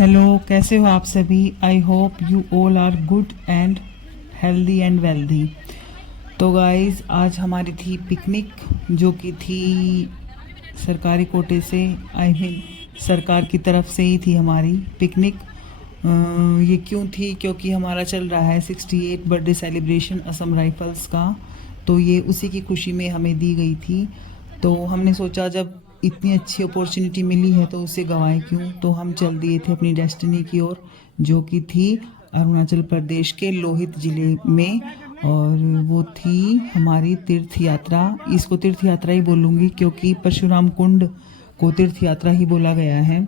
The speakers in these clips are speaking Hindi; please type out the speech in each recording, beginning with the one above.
हेलो, कैसे हो आप सभी। I hope you all are good and healthy and wealthy. तो गाइस, आज हमारी थी पिकनिक, जो कि थी सरकारी कोटे से, आई मीन सरकार की तरफ से ही थी हमारी पिकनिक। ये क्यों थी? क्योंकि हमारा चल रहा है 68 बर्थडे सेलिब्रेशन असम राइफल्स का। तो ये उसी की खुशी में हमें दी गई थी। तो हमने सोचा जब इतनी अच्छी अपॉर्चुनिटी मिली है तो उसे गंवाएं क्यों। तो हम चल दिए थे अपनी डेस्टिनी की ओर, जो कि थी अरुणाचल प्रदेश के लोहित ज़िले में। और वो थी हमारी तीर्थ यात्रा। इसको तीर्थ यात्रा ही बोलूँगी क्योंकि परशुराम कुंड को तीर्थ यात्रा ही बोला गया है।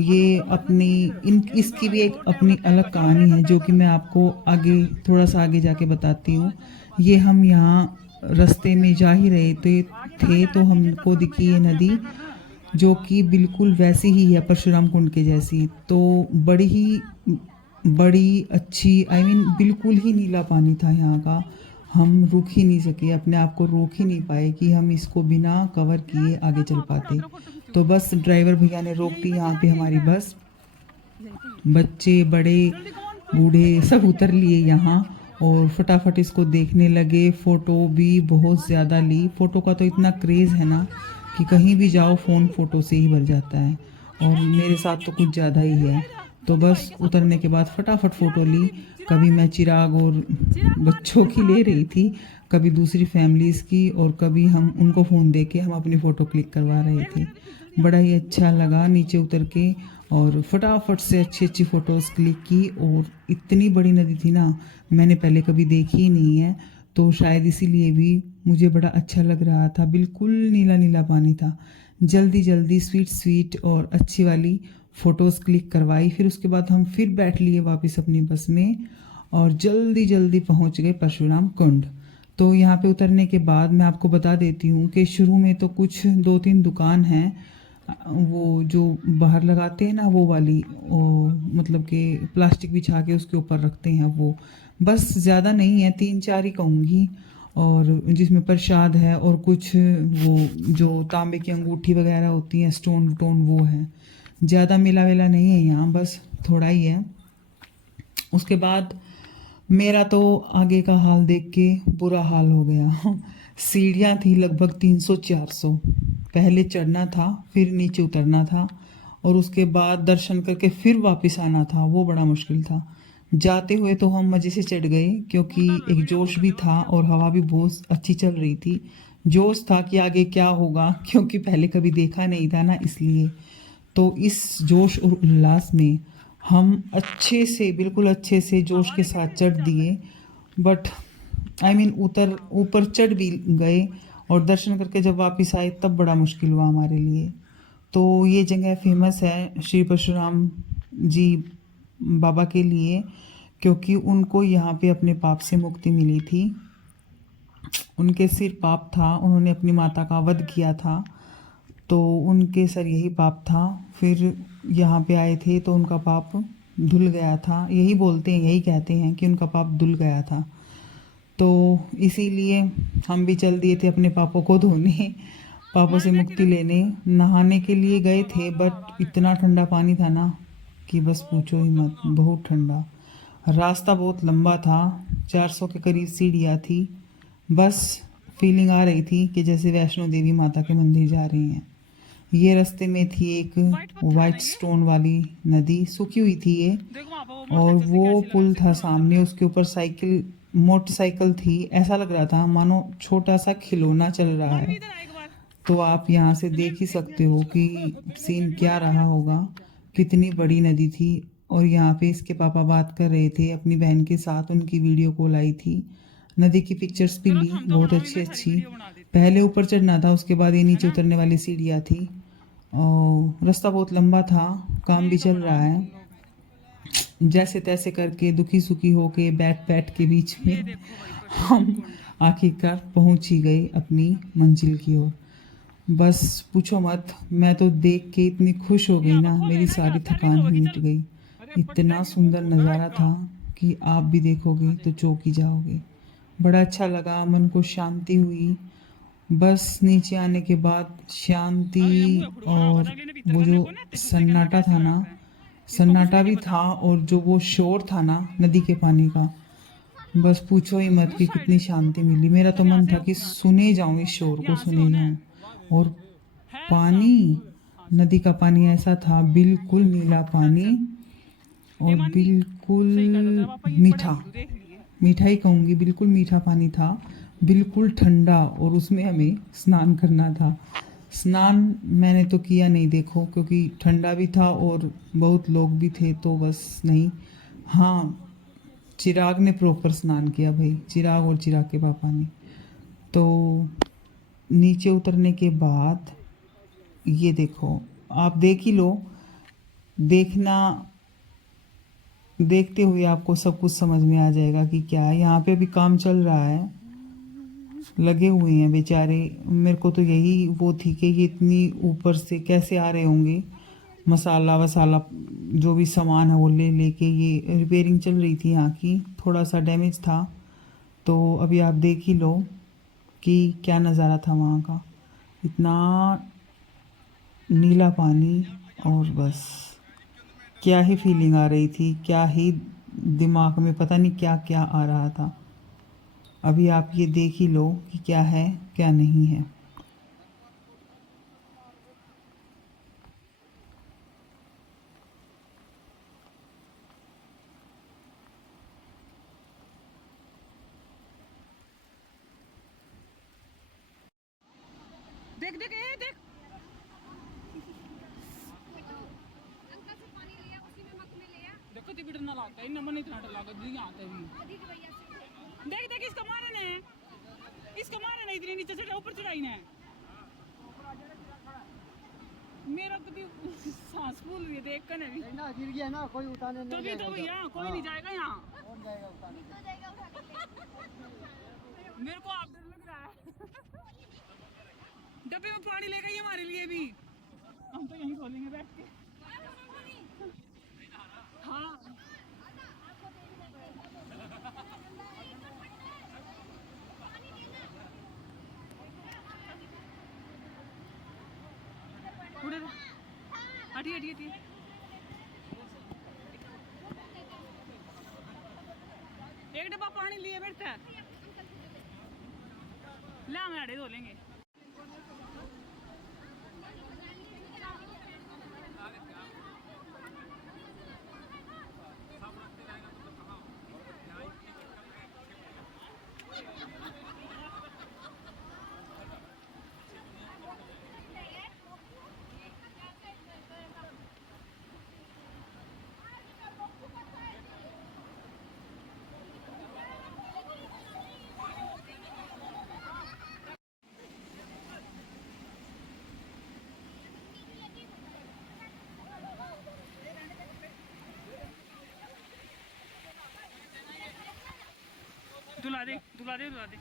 ये अपनी इन इसकी भी एक अपनी अलग कहानी है, जो कि मैं आपको आगे थोड़ा सा आगे जाके बताती हूँ। ये हम यहाँ रास्ते में जा ही रहे थे तो हमको दिखी ये नदी, जो कि बिल्कुल वैसी ही है परशुराम कुंड के जैसी। तो बड़ी अच्छी, आई मीन बिल्कुल ही नीला पानी था यहाँ का। हम रुक ही नहीं सके, अपने आप को रोक ही नहीं पाए कि हम इसको बिना कवर किए आगे चल पाते। तो बस ड्राइवर भैया ने रोक दी यहाँ पे हमारी बस। बच्चे बड़े बूढ़े सब उतर लिए यहाँ और फटाफट इसको देखने लगे। फ़ोटो भी बहुत ज़्यादा ली। फ़ोटो का तो इतना क्रेज़ है ना कि कहीं भी जाओ फ़ोन फ़ोटो से ही भर जाता है, और मेरे साथ तो कुछ ज़्यादा ही है। तो बस उतरने के बाद फटाफट फ़ोटो ली। कभी मैं चिराग और बच्चों की ले रही थी, कभी दूसरी फैमिलीज़ की, और कभी हम उनको फ़ोन दे के हम अपनी फ़ोटो क्लिक करवा रहे थे। बड़ा ही अच्छा लगा नीचे उतर के, और फटाफट से अच्छी अच्छी फ़ोटोज़ क्लिक की। और इतनी बड़ी नदी थी ना, मैंने पहले कभी देखी ही नहीं है, तो शायद इसीलिए भी मुझे बड़ा अच्छा लग रहा था। बिल्कुल नीला नीला पानी था। जल्दी जल्दी स्वीट स्वीट और अच्छी वाली फ़ोटोज़ क्लिक करवाई। फिर उसके बाद हम फिर बैठ लिए वापस अपनी बस में और जल्दी जल्दी पहुंच गए परशुराम कुंड। तो यहाँ पे उतरने के बाद मैं आपको बता देती हूँ कि शुरू में तो कुछ 2-3 दुकान हैं, वो जो बाहर लगाते हैं ना, वो वाली, मतलब कि प्लास्टिक बिछा के उसके ऊपर रखते हैं वो। बस ज़्यादा नहीं है, 3-4 ही कहूँगी। और जिसमें प्रसाद है और कुछ वो जो तांबे की अंगूठी वगैरह होती हैं, स्टोन वोन, वो है। ज़्यादा मेला वेला नहीं है यहाँ, बस थोड़ा ही है। उसके बाद मेरा तो आगे का हाल देख के बुरा हाल हो गया। सीढ़ियाँ थी लगभग 300-400। पहले चढ़ना था, फिर नीचे उतरना था, और उसके बाद दर्शन करके फिर वापस आना था। वो बड़ा मुश्किल था। जाते हुए तो हम मज़े से चढ़ गए क्योंकि एक जोश भी था और हवा भी बहुत अच्छी चल रही थी। जोश था कि आगे क्या होगा, क्योंकि पहले कभी देखा नहीं था ना, इसलिए। तो इस जोश और उल्लास में हम अच्छे से, बिल्कुल अच्छे से जोश के साथ चढ़ दिए। बट आई मीन ऊपर चढ़ भी गए, और दर्शन करके जब वापस आए तब बड़ा मुश्किल हुआ हमारे लिए। तो ये जगह फेमस है श्री परशुराम जी बाबा के लिए, क्योंकि उनको यहाँ पे अपने पाप से मुक्ति मिली थी। उनके सिर पाप था, उन्होंने अपनी माता का वध किया था, तो उनके सर यही पाप था। फिर यहाँ पे आए थे तो उनका पाप धुल गया था। यही बोलते हैं, यही कहते हैं कि उनका पाप धुल गया था। तो इसीलिए हम भी चल दिए थे अपने पापों को धोने, पापों से मुक्ति लेने। नहाने के लिए गए थे, बट इतना ठंडा पानी था ना कि बस पूछो ही मत, बहुत ठंडा। रास्ता बहुत लंबा था, 400 के करीब सीढ़ियाँ थी। बस फीलिंग आ रही थी कि जैसे वैष्णो देवी माता के मंदिर जा रही हैं। ये रास्ते में थी एक वाइट स्टोन वाली नदी, सूखी हुई थी ये, और वो पुल था सामने, उसके ऊपर मोटरसाइकिल थी। ऐसा लग रहा था मानो छोटा सा खिलौना चल रहा है। तो आप यहाँ से देख ही सकते हो कि सीन क्या रहा होगा, कितनी बड़ी नदी थी। और यहाँ पे इसके पापा बात कर रहे थे अपनी बहन के साथ, उनकी वीडियो कॉल आई थी। नदी की पिक्चर्स भी ली, बहुत अच्छी अच्छी। पहले ऊपर चढ़ना था, उसके बाद ये नीचे उतरने वाली सीढ़ियाँ थी। और रास्ता बहुत लंबा था, काम भी चल रहा है। जैसे तैसे करके दुखी सुखी होके बैठ बैठ के बीच में हम आखिरकार पहुंच ही गए अपनी मंजिल की ओर। बस पूछो मत, मैं तो देख के इतनी खुश हो गई ना, मेरी सारी थकान ही मिट गई। इतना सुंदर नज़ारा था कि आप भी देखोगे तो चौंक ही जाओगे। बड़ा अच्छा लगा, मन को शांति हुई। बस नीचे आने के बाद शांति, और वो जो सन्नाटा था ना, सन्नाटा भी था और जो वो शोर था ना नदी के पानी का, बस पूछो ही मत कि कितनी शांति मिली। मेरा तो मन था कि सुने जाऊं, इस शोर को सुने जाऊं। और पानी, नदी का पानी ऐसा था, बिल्कुल नीला पानी और बिल्कुल मीठा, मीठा ही कहूँगी, बिल्कुल मीठा पानी था, बिल्कुल ठंडा। और उसमें हमें स्नान करना था। स्नान मैंने तो किया नहीं देखो, क्योंकि ठंडा भी था और बहुत लोग भी थे, तो बस नहीं। हाँ, चिराग ने प्रॉपर स्नान किया भाई, चिराग और चिराग के पापा ने। तो नीचे उतरने के बाद ये देखो, आप देख ही लो, देखना, देखते हुए आपको सब कुछ समझ में आ जाएगा कि क्या है। यहाँ पे भी काम चल रहा है, लगे हुए हैं बेचारे। मेरे को तो यही वो थी कि ये इतनी ऊपर से कैसे आ रहे होंगे, मसाला वसाला जो भी सामान है वो ले लेके। ये रिपेयरिंग चल रही थी यहाँ की, थोड़ा सा डैमेज था। तो अभी आप देख ही लो कि क्या नज़ारा था वहाँ का, इतना नीला पानी। और बस क्या ही फीलिंग आ रही थी, क्या ही दिमाग में पता नहीं क्या क्या आ रहा था। अभी आप ये देख ही लो कि क्या है क्या नहीं है। देख देख ए देख देखो ती बिड़ना लागता है इन नंबर नहीं इतना लागत दी आता भी देख देख इसका मारे ने इतनी नीचे से ऊपर चढ़ाई ने मेरा तो भी सांस फूल रही है देख कर नहीं ना गिर गया ना, कोई उठाने नहीं तो भैया कोई नहीं जाएगा यहाँ। कौन जाएगा उठाने? मेरे को आप डर लग रहा है डब्बे में पानी ले गई हमारे लिए भी, हम तो यहीं खोलेंगे बैठ के। हाँ हटी हटी हटी एक डब्बा पानी लिए बैठता है ले हम आड़े धो लेंगे। दुला दे दुला दे दुला दे।